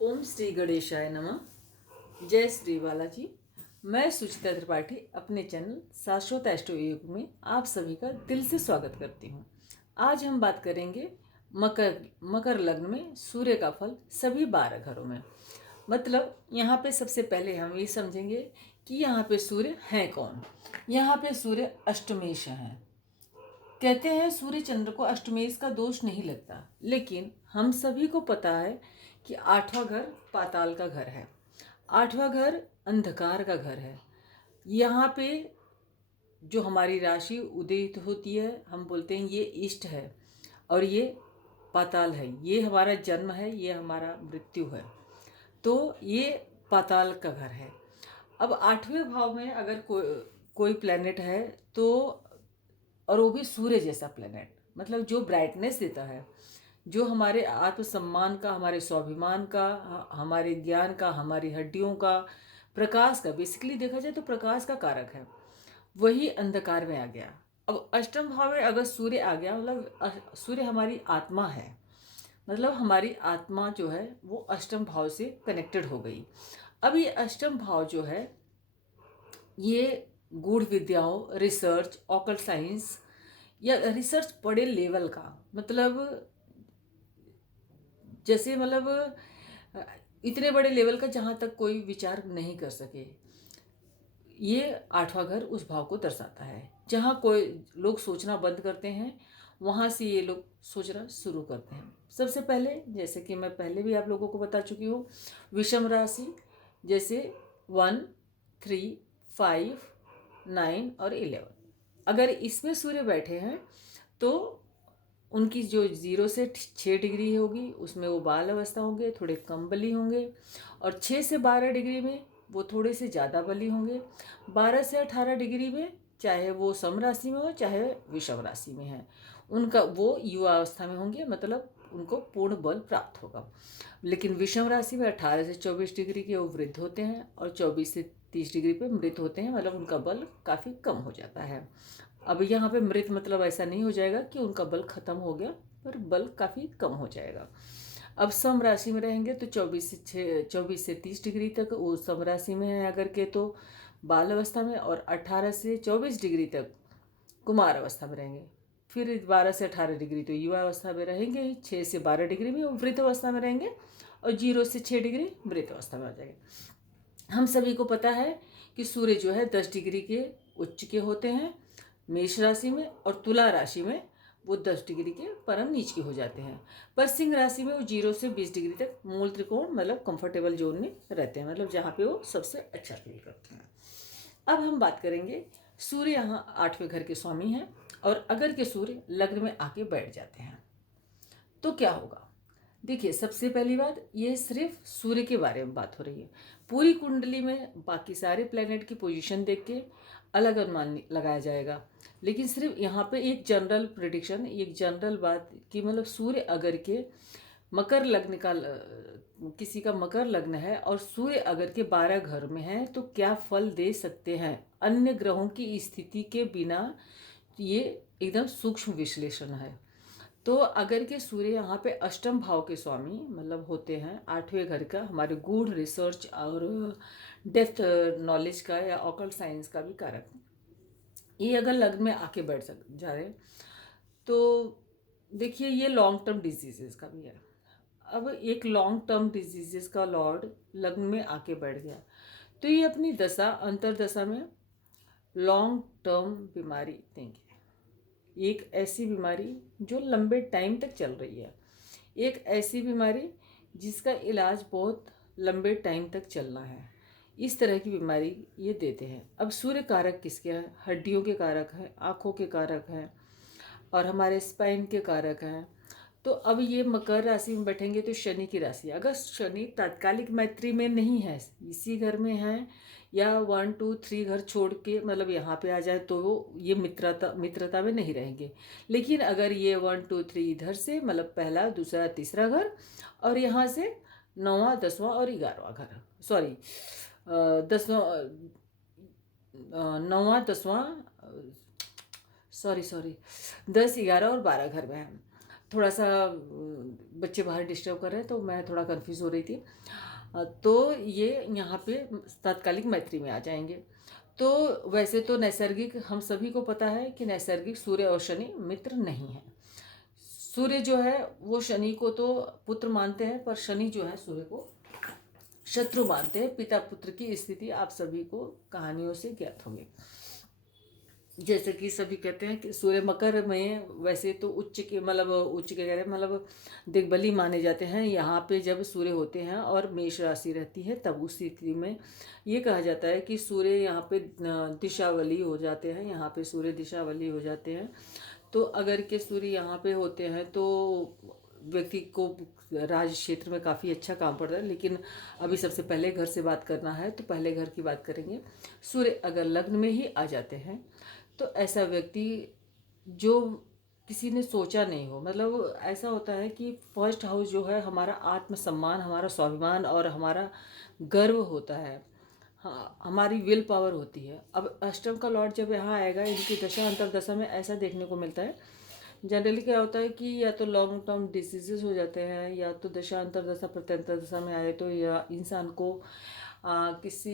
ओम श्री गणेशाय नमः। जय श्री बालाजी। मैं सुचिता त्रिपाठी अपने चैनल शाश्वत एस्ट्रो योग में आप सभी का दिल से स्वागत करती हूँ। आज हम बात करेंगे मकर लग्न में सूर्य का फल सभी 12 घरों में। मतलब यहाँ पे सबसे पहले हम ये समझेंगे कि यहाँ पे सूर्य हैं कौन। यहाँ पे सूर्य अष्टमेश हैं। कहते हैं सूर्य चंद्र को अष्टमेश का दोष नहीं लगता, लेकिन हम सभी को पता है कि 8वां घर पाताल का घर है। 8वां घर अंधकार का घर है। यहाँ पे जो हमारी राशि उदित होती है, हम बोलते हैं ये ईस्ट है और ये पाताल है। ये हमारा जन्म है, ये हमारा मृत्यु है। तो ये पाताल का घर है। अब 8वें भाव में अगर कोई प्लेनेट है तो, और वो भी सूर्य जैसा प्लेनेट, मतलब जो ब्राइटनेस देता है, जो हमारे आत्मसम्मान का, हमारे स्वाभिमान का, हमारे ज्ञान का, हमारी हड्डियों का, प्रकाश का, बेसिकली देखा जाए तो प्रकाश का कारक है, वही अंधकार में आ गया। अब अष्टम भाव में अगर सूर्य आ गया, मतलब सूर्य हमारी आत्मा है, मतलब हमारी आत्मा जो है वो अष्टम भाव से कनेक्टेड हो गई। अब ये अष्टम भाव जो है ये गूढ़ विद्याओं, रिसर्च, ऑकल्ट साइंस या रिसर्च बड़े लेवल का, मतलब जैसे मतलब इतने बड़े लेवल का जहाँ तक कोई विचार नहीं कर सके, ये 8वां घर उस भाव को दर्शाता है। जहाँ कोई लोग सोचना बंद करते हैं, वहाँ से ये लोग सोचना शुरू करते हैं। सबसे पहले, जैसे कि मैं पहले भी आप लोगों को बता चुकी हूँ, विषम राशि जैसे 1, 3, 5, 9 और 11, अगर इसमें सूर्य बैठे हैं तो उनकी जो 0 से 6 डिग्री होगी उसमें वो बाल अवस्था होंगे, थोड़े कम बली होंगे। और 6 से 12 डिग्री में वो थोड़े से ज़्यादा बली होंगे। 12 से 18 डिग्री में, चाहे वो सम राशि में हो चाहे विषम राशि में है, उनका वो युवा अवस्था में होंगे, मतलब उनको पूर्ण बल प्राप्त होगा। लेकिन विषम राशि में 18 से 24 डिग्री के वो वृद्ध होते हैं और 24 से 30 डिग्री पे मृत होते हैं, मतलब उनका बल काफ़ी कम हो जाता है। अब यहाँ पे मृत मतलब ऐसा नहीं हो जाएगा कि उनका बल खत्म हो गया, पर बल काफ़ी कम हो जाएगा। अब सम राशि में रहेंगे तो 24 से 30 डिग्री तक वो सम राशि में है अगर के, तो बाल अवस्था में, और 18 से 24 डिग्री तक कुमार अवस्था में रहेंगे। फिर 12 से 18 डिग्री तो युवा अवस्था में रहेंगे ही, 6 से 12 डिग्री में वो वृद्ध अवस्था में रहेंगे, और 0 से 6 डिग्री मृत अवस्था में आ जाएंगे। हम सभी को पता है कि सूर्य जो है 10 डिग्री के उच्च के होते हैं मेष राशि में, और तुला राशि में वो 10 डिग्री के परम नीच के हो जाते हैं। पर सिंह राशि में वो 0 से 20 डिग्री तक मूल त्रिकोण, मतलब कंफर्टेबल जोन में रहते हैं, मतलब जहाँ पे वो सबसे अच्छा फील करते हैं। अब हम बात करेंगे, सूर्य यहाँ 8वें घर के स्वामी हैं, और अगर के सूर्य लग्न में आके बैठ जाते हैं तो क्या होगा। देखिए, सबसे पहली बात, ये सिर्फ सूर्य के बारे में बात हो रही है। पूरी कुंडली में बाकी सारे प्लेनेट की पोजीशन देख के अलग अनुमान लगाया जाएगा, लेकिन सिर्फ यहाँ पे एक जनरल प्रिडिक्शन, एक जनरल बात कि मतलब सूर्य अगर के मकर लग्न का, किसी का मकर लग्न है और सूर्य अगर के 12 घर में है तो क्या फल दे सकते हैं अन्य ग्रहों की स्थिति के बिना। ये एकदम सूक्ष्म विश्लेषण है। तो अगर के सूर्य यहाँ पे अष्टम भाव के स्वामी मतलब होते हैं, 8वें घर का, हमारे गूढ़ रिसर्च और डेप्थ नॉलेज का या ऑकल्ट साइंस का भी कारक, ये अगर लग्न में आके बैठ जा रहे तो देखिए ये लॉन्ग टर्म डिजीजेस का भी है। अब एक लॉन्ग टर्म डिजीजेस का लॉर्ड लग्न में आके बैठ गया तो ये अपनी दशा अंतरदशा में लॉन्ग टर्म बीमारी देंगे। एक ऐसी बीमारी जो लंबे टाइम तक चल रही है, एक ऐसी बीमारी जिसका इलाज बहुत लंबे टाइम तक चलना है, इस तरह की बीमारी ये देते हैं। अब सूर्य कारक किसके हैं? हड्डियों के कारक हैं, आँखों के कारक हैं, और हमारे स्पाइन के कारक हैं। तो अब ये मकर राशि में बैठेंगे तो शनि की राशि, अगर शनि तात्कालिक मैत्री में नहीं है, इसी घर में है, या 1, 2, 3 घर छोड़ के मतलब यहाँ पे आ जाए तो वो ये मित्रता में नहीं रहेंगे। लेकिन अगर ये 1, 2, 3 इधर से, मतलब पहला, दूसरा, तीसरा घर, और यहाँ से 9वां, 10वां और 11वां घर, सॉरी 10वां, 9वां, 10वां, सॉरी 10, 11 और 12 घर में है, थोड़ा सा बच्चे बाहर डिस्टर्ब कर रहे हैं तो मैं थोड़ा कंफ्यूज हो रही थी। तो ये यहाँ पे तात्कालिक मैत्री में आ जाएंगे। तो वैसे तो नैसर्गिक हम सभी को पता है कि नैसर्गिक सूर्य और शनि मित्र नहीं है। सूर्य जो है वो शनि को तो पुत्र मानते हैं, पर शनि जो है सूर्य को शत्रु मानते हैं। पिता पुत्र की स्थिति आप सभी को कहानियों से ज्ञात होंगी। जैसे कि सभी कहते हैं कि सूर्य मकर में वैसे तो उच्च के कह रहे हैं मतलब दिग्बली माने जाते हैं। यहाँ पे जब सूर्य होते हैं और मेष राशि रहती है तब उस स्थिति में ये कहा जाता है कि सूर्य यहाँ पे दिशावली हो जाते हैं। यहाँ पे सूर्य दिशावली हो जाते हैं। तो अगर के सूर्य यहाँ पे होते हैं तो व्यक्ति को राज क्षेत्र में काफ़ी अच्छा काम पड़ता है। लेकिन अभी सबसे पहले घर से बात करना है तो पहले घर की बात करेंगे। सूर्य अगर लग्न में ही आ जाते हैं तो ऐसा व्यक्ति जो किसी ने सोचा नहीं हो, मतलब ऐसा होता है कि फर्स्ट हाउस जो है हमारा आत्मसम्मान, हमारा स्वाभिमान और हमारा गर्व होता है। हाँ, हमारी विल पावर होती है। अब अष्टम का लॉर्ड जब यहाँ आएगा, इनकी दशा अंतरदशा में ऐसा देखने को मिलता है। जनरली क्या होता है कि या तो लॉन्ग टर्म डिसीजेस हो जाते हैं, या तो दशा अंतरदशा प्रत्यंतर दशा में आए तो या इंसान को किसी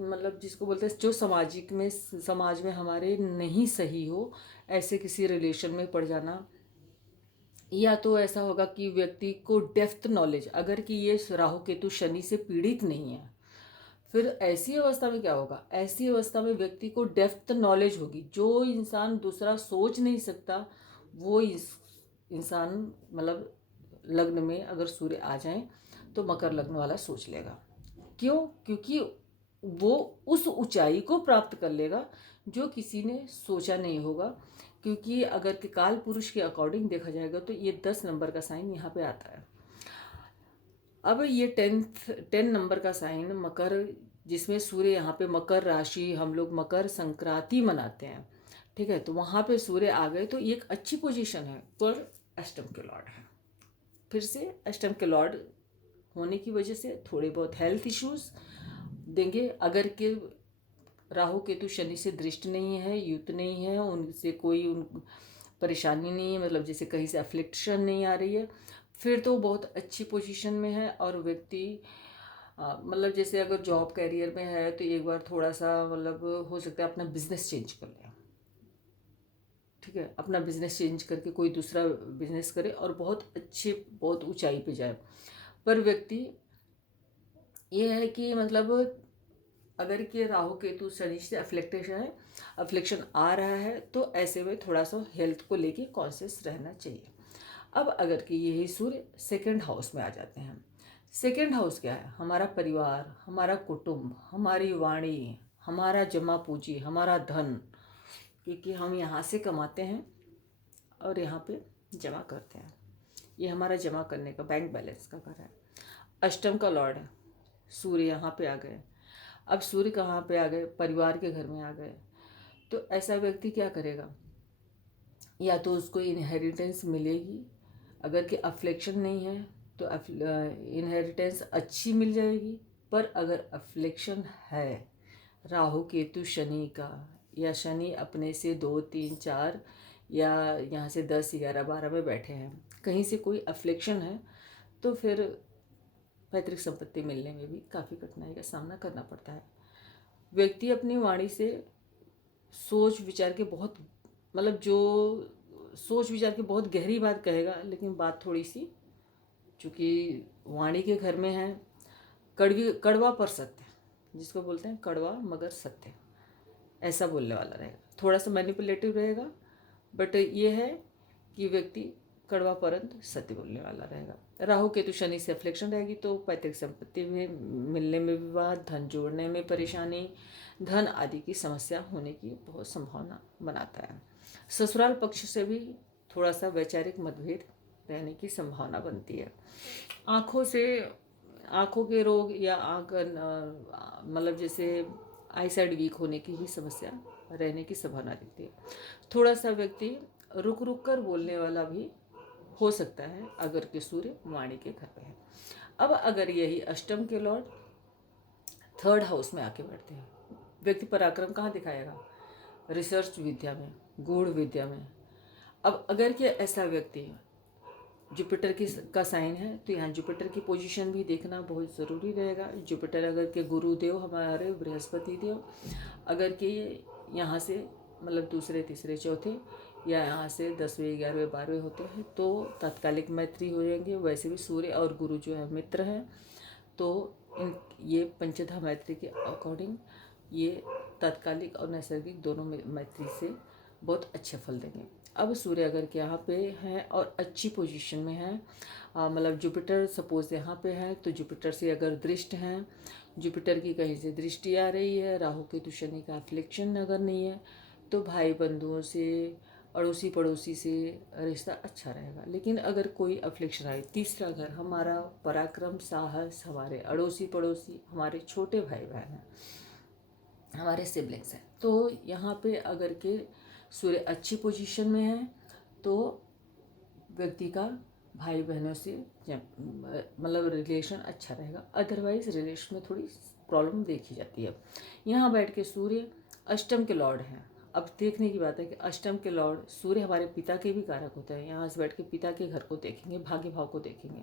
मतलब जिसको बोलते हैं जो समाज में हमारे नहीं सही हो, ऐसे किसी रिलेशन में पड़ जाना। या तो ऐसा होगा कि व्यक्ति को डेप्थ नॉलेज, अगर कि ये राहु केतु शनि से पीड़ित नहीं है, फिर ऐसी अवस्था में क्या होगा, ऐसी अवस्था में व्यक्ति को डेप्थ नॉलेज होगी। जो इंसान दूसरा सोच नहीं सकता वो इंसान मतलब लग्न में अगर सूर्य आ जाए तो मकर लग्न वाला सोच लेगा। क्यों? क्योंकि वो उस ऊंचाई को प्राप्त कर लेगा जो किसी ने सोचा नहीं होगा। क्योंकि अगर के काल पुरुष के अकॉर्डिंग देखा जाएगा तो ये 10 नंबर का साइन यहाँ पे आता है। अब ये 10 नंबर का साइन मकर, जिसमें सूर्य यहाँ पे मकर राशि, हम लोग मकर संक्रांति मनाते हैं, ठीक है, तो वहाँ पे सूर्य आ गए तो ये एक अच्छी पोजीशन है। पर अष्टम के लॉर्ड है, फिर से अष्टम के लॉर्ड होने की वजह से थोड़े बहुत हेल्थ इश्यूज देंगे। अगर के राहु केतु शनि से दृष्ट नहीं है, युत नहीं है, उनसे कोई उन परेशानी नहीं है, मतलब जैसे कहीं से अफ्लिक्शन नहीं आ रही है, फिर तो बहुत अच्छी पोजीशन में है। और व्यक्ति मतलब जैसे अगर जॉब कैरियर में है तो एक बार थोड़ा सा मतलब हो सकता है अपना बिजनेस चेंज कर ले, ठीक है, अपना बिजनेस चेंज करके कोई दूसरा बिजनेस करे और बहुत ऊंचाई पे जाए। पर व्यक्ति ये है कि मतलब अगर कि राहु केतु शनि से अफ्लिक्शन आ रहा है तो ऐसे में थोड़ा सा हेल्थ को लेके कॉन्शियस रहना चाहिए। अब अगर कि यही सूर्य सेकंड हाउस में आ जाते हैं, सेकंड हाउस क्या है, हमारा परिवार, हमारा कुटुंब, हमारी वाणी, हमारा जमा पूंजी, हमारा धन, क्योंकि हम यहाँ से कमाते हैं और यहाँ पे जमा करते हैं। ये हमारा जमा करने का बैंक बैलेंस का घर है। अष्टम का लॉर्ड है सूर्य, यहाँ पे आ गए। अब सूर्य कहाँ पे आ गए, परिवार के घर में आ गए। तो ऐसा व्यक्ति क्या करेगा, या तो उसको इनहेरिटेंस मिलेगी, अगर कि अफ्लिक्शन नहीं है तो इनहेरिटेंस अच्छी मिल जाएगी। पर अगर अफ्लिक्शन है राहु केतु शनि का, या शनि अपने से 2 3 4 या यहाँ से 10 11 12 में बैठे हैं, कहीं से कोई अफ्लिक्शन है, तो फिर पैतृक संपत्ति मिलने में भी काफ़ी कठिनाई का सामना करना पड़ता है। व्यक्ति अपनी वाणी से सोच विचार के बहुत गहरी बात कहेगा, लेकिन बात थोड़ी सी, चूँकि वाणी के घर में है, कड़वा पर सत्य, जिसको बोलते हैं कड़वा मगर सत्य, ऐसा बोलने वाला रहेगा। थोड़ा सा मैनिपुलेटिव रहेगा, बट ये है कि व्यक्ति कड़वा परंतु सत्य बोलने वाला रहेगा। राहु केतु शनि से अफ्लिक्शन रहेगी तो पैतृक संपत्ति में मिलने में विवाद, धन जोड़ने में परेशानी, धन आदि की समस्या होने की बहुत संभावना बनाता है। ससुराल पक्ष से भी थोड़ा सा वैचारिक मतभेद रहने की संभावना बनती है। आँखों के रोग या मतलब जैसे आई साइड वीक होने की भी समस्या रहने की संभावना दिखती है। थोड़ा सा व्यक्ति रुक रुक कर बोलने वाला भी हो सकता है अगर के सूर्य वाणी के घर पे है। अब अगर यही अष्टम के लॉर्ड थर्ड हाउस में आके बैठते हैं, व्यक्ति पराक्रम कहाँ दिखाएगा, रिसर्च विद्या में, गूढ़ विद्या में। अब अगर कि ऐसा व्यक्ति जुपिटर का साइन है, तो यहाँ जुपिटर की पोजीशन भी देखना बहुत ज़रूरी रहेगा। जुपिटर अगर के गुरुदेव हमारे बृहस्पति देव अगर के यहाँ से मतलब दूसरे तीसरे चौथे या यहाँ से 10वें 11वें 12वें होते हैं तो तात्कालिक मैत्री हो जाएंगे। वैसे भी सूर्य और गुरु जो है मित्र हैं, तो इन ये पंचधा मैत्री के अकॉर्डिंग ये तात्कालिक और नैसर्गिक दोनों मैत्री से बहुत अच्छे फल देंगे। अब सूर्य अगर के यहाँ पे है और अच्छी पोजीशन में है, मतलब जुपिटर सपोज यहाँ पे है, तो जुपिटर से अगर दृष्ट हैं, जुपिटर की कहीं से दृष्टि आ रही है, राहु केतु शनि का अफ्लिक्शन अगर नहीं है, तो भाई बंधुओं से, अड़ोसी पड़ोसी से रिश्ता अच्छा रहेगा। लेकिन अगर कोई अफ्लिक्शन आए, तीसरा घर हमारा पराक्रम साहस, हमारे अड़ोसी पड़ोसी, हमारे छोटे भाई बहन हैं, हमारे सिबलिंग्स हैं, तो यहाँ पे अगर के सूर्य अच्छी पोजीशन में है तो व्यक्ति का भाई बहनों से मतलब रिलेशन अच्छा रहेगा। अदरवाइज रिलेशन में थोड़ी प्रॉब्लम देखी जाती है। यहाँ बैठ के सूर्य अष्टम के लॉर्ड हैं। अब देखने की बात है कि अष्टम के लॉर्ड सूर्य हमारे पिता के भी कारक होते हैं। यहाँ से बैठ के पिता के घर को देखेंगे, भाग्य भाव को देखेंगे,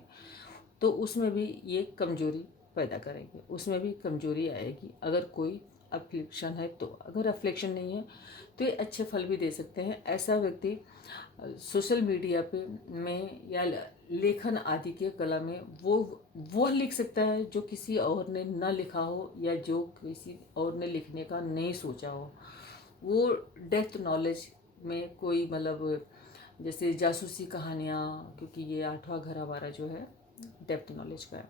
तो उसमें भी ये कमजोरी पैदा करेंगे, उसमें भी कमजोरी आएगी अगर कोई अफ्लिक्शन है तो। अगर अफ्लिक्शन नहीं है तो ये अच्छे फल भी दे सकते हैं। ऐसा व्यक्ति सोशल मीडिया पे में या लेखन आदि के कला में वो लिख सकता है जो किसी और ने न लिखा हो या जो किसी और ने लिखने का नहीं सोचा हो। वो डेप्थ नॉलेज में कोई मतलब जैसे जासूसी कहानियाँ, क्योंकि ये 8वां घर हमारा जो है डेप्थ नॉलेज का है,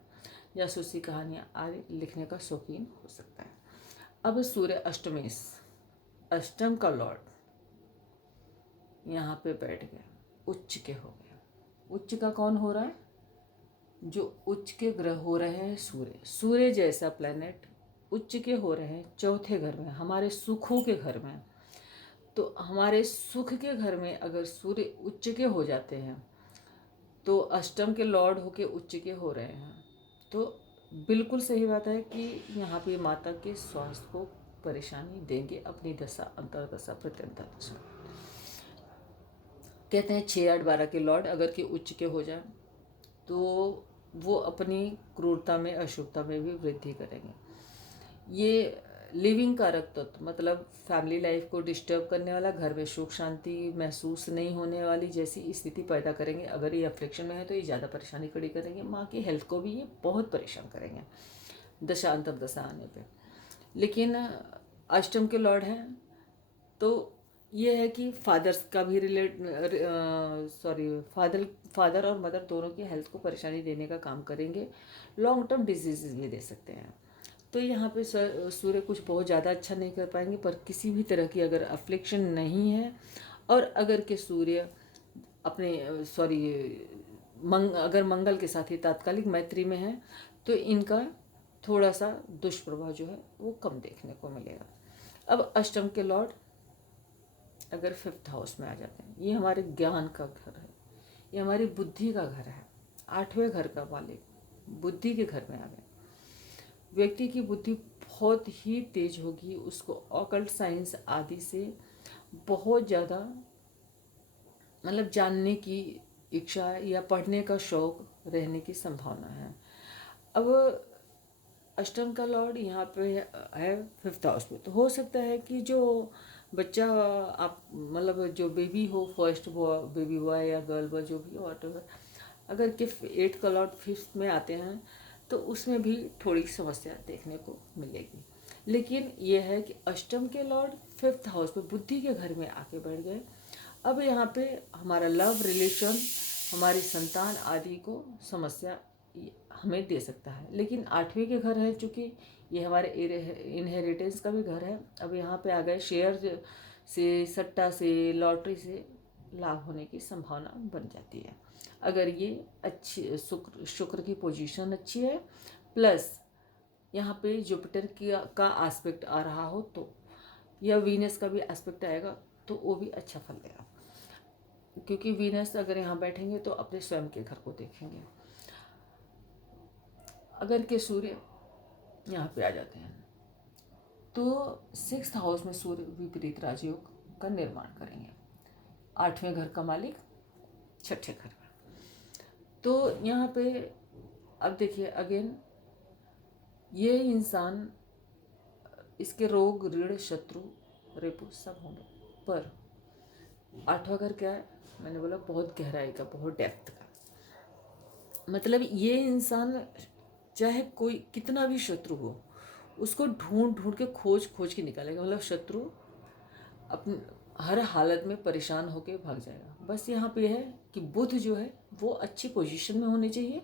जासूसी कहानियाँ आदि लिखने का शौकीन हो सकता है। अब सूर्य अष्टमेश, अष्टम का लॉर्ड यहाँ पे बैठ गए, उच्च के हो गए। उच्च का कौन हो रहा है? जो उच्च के ग्रह हो रहे हैं सूर्य, सूर्य जैसा प्लैनेट उच्च के हो रहे हैं चौथे घर में, हमारे सुखों के घर में। तो हमारे सुख के घर में अगर सूर्य उच्च के हो जाते हैं तो अष्टम के लॉर्ड होके उच्च के हो रहे हैं, तो बिल्कुल सही बात है कि यहाँ पे माता के स्वास्थ्य को परेशानी देंगे अपनी दशा, अंतर्दशा, प्रत्यंता दशा। कहते हैं 6, 8, 12 के लॉर्ड अगर के उच्च के हो जाए तो वो अपनी क्रूरता में, अशुभता में भी वृद्धि करेंगे। ये लिविंग कारक तत्व मतलब फैमिली लाइफ को डिस्टर्ब करने वाला, घर में सुख शांति महसूस नहीं होने वाली जैसी स्थिति पैदा करेंगे। अगर ये अफ्लिक्शन में है तो ये ज़्यादा परेशानी खड़ी करेंगे। माँ की हेल्थ को भी ये बहुत परेशान करेंगे दशा अंतर्दशा आने पे। लेकिन अष्टम के लॉर्ड हैं तो ये है कि फादर्स का भी फादर और मदर दोनों की हेल्थ को परेशानी देने का काम करेंगे। लॉन्ग टर्म डिजीज़ भी दे सकते हैं। तो यहाँ पे सूर्य कुछ बहुत ज़्यादा अच्छा नहीं कर पाएंगे, पर किसी भी तरह की अगर अफ्लिक्शन नहीं है और अगर के सूर्य अपने अगर मंगल के साथ ही तात्कालिक मैत्री में है तो इनका थोड़ा सा दुष्प्रभाव जो है वो कम देखने को मिलेगा। अब अष्टम के लॉर्ड अगर 5th हाउस में आ जाते हैं, ये हमारे ज्ञान का घर है, ये हमारी बुद्धि का घर है। 8वें घर का मालिक बुद्धि के घर में आ गए। व्यक्ति की बुद्धि बहुत ही तेज होगी, उसको ऑकल्ट साइंस आदि से बहुत ज़्यादा मतलब जानने की इच्छा या पढ़ने का शौक रहने की संभावना है। अब अष्टम का लॉर्ड यहाँ पे है 5th हाउस में, तो हो सकता है कि जो बच्चा आप मतलब जो बेबी हो, फर्स्ट बेबी बॉय या गर्ल बॉय जो भी हो, अगर कि 8 का लॉर्ड 5th में आते हैं तो उसमें भी थोड़ी समस्या देखने को मिलेगी। लेकिन यह है कि अष्टम के लॉर्ड 5th हाउस में बुद्धि के घर में आके बैठ गए। अब यहाँ पे हमारा लव रिलेशन, हमारी संतान आदि को समस्या हमें दे सकता है। लेकिन 8वें के घर है, चूँकि ये हमारे इनहेरिटेंस का भी घर है। अब यहाँ पे आ गए शेयर से, सट्टा से, लॉटरी से लाभ होने की संभावना बन जाती है अगर ये अच्छी शुक्र की पोजीशन अच्छी है, प्लस यहाँ पे जुपिटर का एस्पेक्ट आ रहा हो तो, या वीनस का भी एस्पेक्ट आएगा तो वो भी अच्छा फल देगा। क्योंकि वीनस अगर यहाँ बैठेंगे तो अपने स्वयं के घर को देखेंगे। अगर के सूर्य यहाँ पे आ जाते हैं तो 6th हाउस में सूर्य विपरीत राजयोग का निर्माण करेंगे। 8वें घर का मालिक 6ठे घर में, तो यहाँ पे अब देखिए अगेन, ये इंसान, इसके रोग, ऋण, शत्रु, रिपु सब होंगे, पर आठवां घर क्या है, मैंने बोला बहुत गहराई का, बहुत डेप्थ का। मतलब ये इंसान चाहे कोई कितना भी शत्रु हो, उसको ढूंढ ढूंढ के खोज खोज के निकालेगा। मतलब शत्रु अपने हर हालत में परेशान होके भाग जाएगा। बस यहाँ पे है कि बुध जो है वो अच्छी पोजीशन में होनी चाहिए,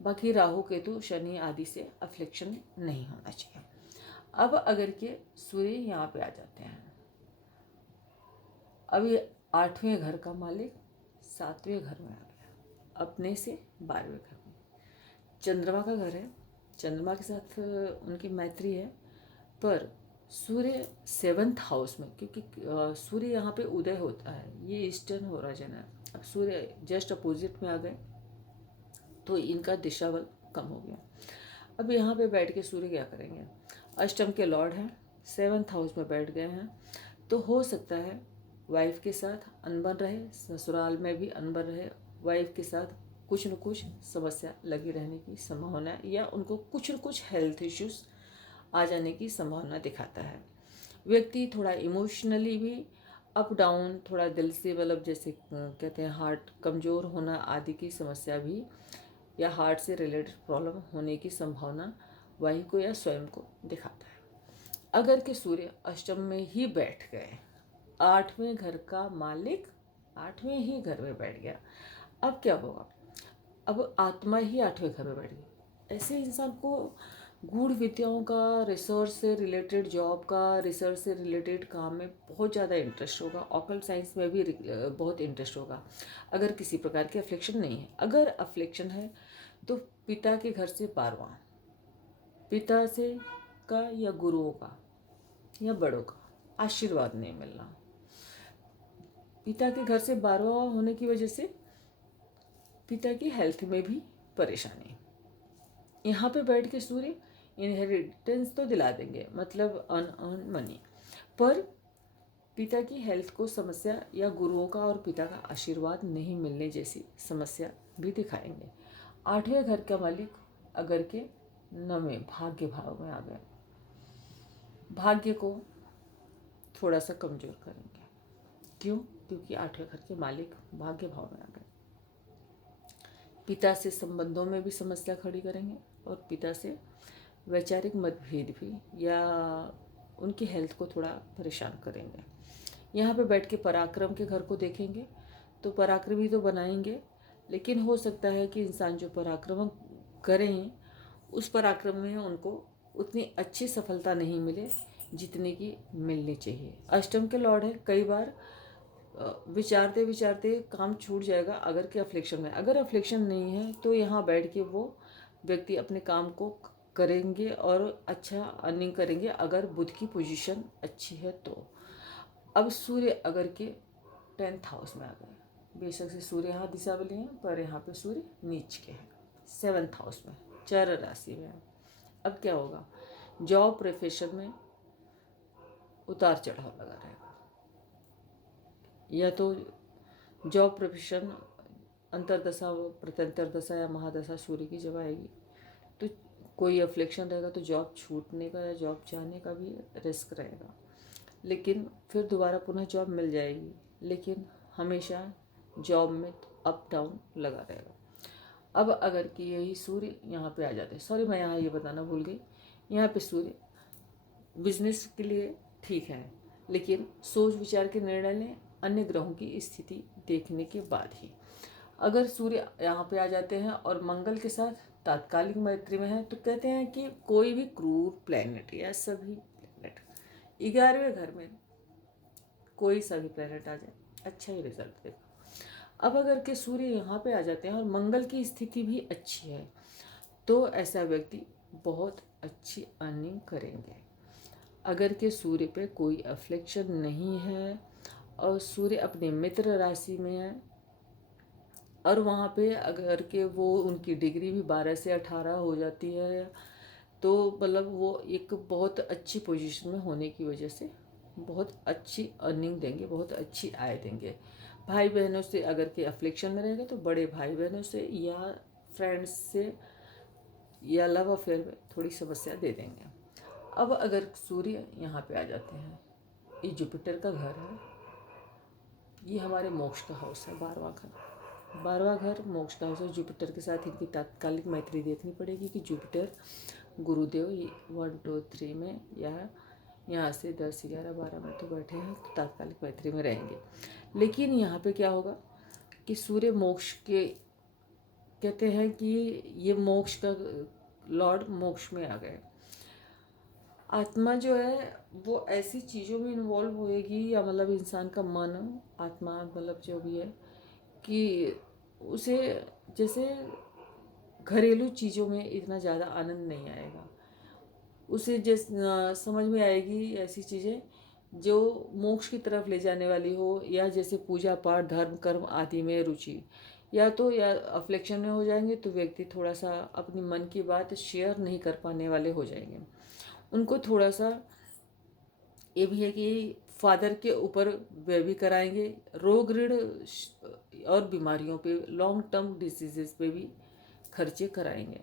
बाकी राहु केतु शनि आदि से अफ्लिक्शन नहीं होना चाहिए। अब अगर के सूर्य यहाँ पे आ जाते हैं, अब ये 8वें घर का मालिक 7वें घर में आ गया, अपने से 12वें घर में। चंद्रमा का घर है, चंद्रमा के साथ उनकी मैत्री है, पर सूर्य 7th हाउस में, क्योंकि सूर्य यहाँ पे उदय होता है, ये ईस्टर्न होराइजन है। अब सूर्य जस्ट अपोजिट में आ गए तो इनका दिशा बल कम हो गया। अब यहाँ पे बैठ के सूर्य क्या करेंगे, अष्टम के लॉर्ड हैं, 7th हाउस में बैठ गए हैं, तो हो सकता है वाइफ के साथ अनबन रहे, ससुराल में भी अनबन रहे, वाइफ के साथ कुछ न कुछ समस्या लगी रहने की संभावना है, या उनको कुछ न कुछ हेल्थ इश्यूज आ जाने की संभावना दिखाता है। व्यक्ति थोड़ा इमोशनली भी अप डाउन, थोड़ा दिल से, मतलब जैसे कहते हैं हार्ट कमज़ोर होना आदि की समस्या भी, या हार्ट से रिलेटेड प्रॉब्लम होने की संभावना वायु को या स्वयं को दिखाता है। अगर के सूर्य अष्टम में ही बैठ गए, 8वें घर का मालिक 8वें ही घर में बैठ गया, अब क्या होगा, अब आत्मा ही 8वें घर में बैठ गई। ऐसे इंसान को गूढ़ विद्याओं का, रिसर्च से रिलेटेड जॉब का, रिसर्च से रिलेटेड काम में बहुत ज़्यादा इंटरेस्ट होगा, ऑकल्ट साइंस में भी बहुत इंटरेस्ट होगा, अगर किसी प्रकार के अफ्लिक्शन नहीं है। अगर अफ्लिक्शन है तो पिता के घर से 12वां, पिता से का या गुरुओं का या बड़ों का आशीर्वाद नहीं मिलना, पिता के घर से 12वां होने की वजह से पिता की हेल्थ में भी परेशानी। यहाँ पे बैठ के सूर्य इनहेरिटेंस तो दिला देंगे, मतलब अनअर्न मनी, पर पिता की हेल्थ को समस्या, या गुरुओं का और पिता का आशीर्वाद नहीं मिलने जैसी समस्या भी दिखाएंगे। 8वें घर का मालिक अगर के 9वें भाग्य भाव में आ गए, भाग्य को थोड़ा सा कमजोर करेंगे। क्यों? क्योंकि 8वें घर के मालिक भाग्य भाव में आ गए, पिता से संबंधों में भी समस्या खड़ी करेंगे, और पिता से वैचारिक मतभेद भी, या उनकी हेल्थ को थोड़ा परेशान करेंगे। यहाँ पे बैठ के पराक्रम के घर को देखेंगे तो पराक्रमी तो बनाएंगे, लेकिन हो सकता है कि इंसान जो पराक्रम करें उस पराक्रम में उनको उतनी अच्छी सफलता नहीं मिले जितनी की मिलनी चाहिए। अष्टम के लॉर्ड है, कई बार विचारते विचारते काम छूट जाएगा अगर के अफ्लिक्शन में। अगर अफ्लिक्शन नहीं है तो यहाँ बैठ के वो व्यक्ति अपने काम को करेंगे और अच्छा अर्निंग करेंगे, अगर बुध की पोजीशन अच्छी है तो। अब सूर्य अगर के 10th हाउस में आ गए, बेशक से सूर्य यहाँ दिशा बली हैं, पर यहाँ पे सूर्य नीच के हैं 7th हाउस में, चर राशि में है। अब क्या होगा, जॉब प्रोफेशन में उतार चढ़ाव लगा रहेगा, या तो जॉब प्रोफेशन अंतरदशा, प्रत्यंतर दशा या महादशा सूर्य की जब आएगी तो कोई अफ्लिक्शन रहेगा, तो जॉब छूटने का या जॉब जाने का भी रिस्क रहेगा, लेकिन फिर दोबारा पुनः जॉब मिल जाएगी, लेकिन हमेशा जॉब में अप डाउन लगा रहेगा। अब अगर कि यही सूर्य यहाँ पे आ जाते हैं, सॉरी मैं यहाँ ये बताना भूल गई, यहाँ पे सूर्य बिजनेस के लिए ठीक है, लेकिन सोच विचार के निर्णय लें अन्य ग्रहों की स्थिति देखने के बाद ही। अगर सूर्य यहाँ पे आ जाते हैं और मंगल के साथ तात्कालिक मैत्री में है, तो कहते हैं कि कोई भी क्रूर प्लैनेट या सभी प्लैनेट 11वें घर में कोई सा भी प्लैनेट आ जाए अच्छा ही रिजल्ट देगा। अब अगर के सूर्य यहाँ पे आ जाते हैं और मंगल की स्थिति भी अच्छी है, तो ऐसा व्यक्ति बहुत अच्छी अर्निंग करेंगे। अगर के सूर्य पे कोई अफ्लिक्शन नहीं है और सूर्य अपने मित्र राशि में है, और वहाँ पे अगर के वो उनकी डिग्री भी 12 से 18 हो जाती है, तो मतलब वो एक बहुत अच्छी पोजीशन में होने की वजह से बहुत अच्छी अर्निंग देंगे, बहुत अच्छी आय देंगे। भाई बहनों से अगर के अफ्लिक्शन में रहेगा तो बड़े भाई बहनों से या फ्रेंड्स से या लव अफेयर में थोड़ी समस्या दे देंगे। अब अगर सूर्य यहाँ पे आ जाते हैं, ये जुपिटर का घर है, ये हमारे मोक्ष का हाउस है, 12वां घर। 12वां घर मोक्ष का हाउस है। जुपिटर के साथ इनकी तात्कालिक मैत्री देखनी पड़ेगी कि जुपिटर गुरुदेव 1 2 3 में या यहाँ से 10 11 12 में तो बैठे हैं, तो तात्कालिक मैत्री में रहेंगे। लेकिन यहाँ पे क्या होगा कि सूर्य मोक्ष के कहते हैं कि ये मोक्ष का लॉर्ड मोक्ष में आ गए। आत्मा जो है वो ऐसी चीज़ों में इन्वॉल्व होएगी, या मतलब इंसान का मन, आत्मा मतलब जो भी है, कि उसे जैसे घरेलू चीज़ों में इतना ज़्यादा आनंद नहीं आएगा। उसे समझ में आएगी ऐसी चीज़ें जो मोक्ष की तरफ ले जाने वाली हो, या जैसे पूजा पाठ धर्म कर्म आदि में रुचि, या अफ्लेक्शन में हो जाएंगे तो व्यक्ति थोड़ा सा अपनी मन की बात शेयर नहीं कर पाने वाले हो जाएंगे। उनको थोड़ा सा ये भी है कि फादर के ऊपर व्यय भी कराएंगे, रोग ऋण और बीमारियों पे, लॉन्ग टर्म डिसीजेस पे भी खर्चे कराएंगे।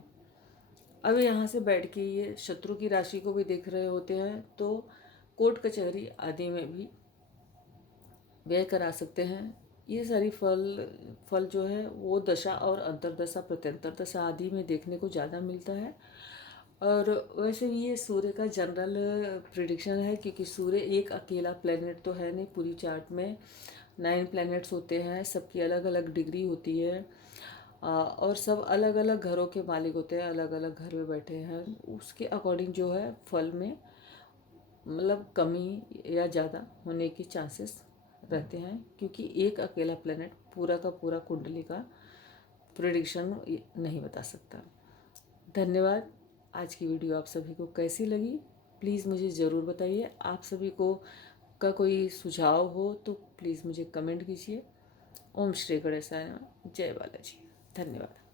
अब यहाँ से बैठ के ये शत्रु की राशि को भी देख रहे होते हैं, तो कोर्ट कचहरी आदि में भी व्यय करा सकते हैं। ये सारी फल जो है वो दशा और अंतरदशा प्रत्यंतर दशा आदि में देखने को ज़्यादा मिलता है। और वैसे भी ये सूर्य का जनरल प्रिडिक्शन है, क्योंकि सूर्य एक अकेला प्लेनेट तो है नहीं, पूरी चार्ट में 9 प्लैनेट्स होते हैं, सबकी अलग अलग डिग्री होती है, और सब अलग अलग घरों के मालिक होते हैं, अलग अलग घर में बैठे हैं। उसके अकॉर्डिंग जो है फल में मतलब कमी या ज़्यादा होने के चांसेस रहते हैं, क्योंकि एक अकेला प्लेनेट पूरा का पूरा कुंडली का प्रेडिक्शन नहीं बता सकता। धन्यवाद। आज की वीडियो आप सभी को कैसी लगी प्लीज़ मुझे ज़रूर बताइए। आप सभी को का कोई सुझाव हो तो प्लीज़ मुझे कमेंट कीजिए। ओम श्री गणेशाय नमः। जय बालाजी। धन्यवाद।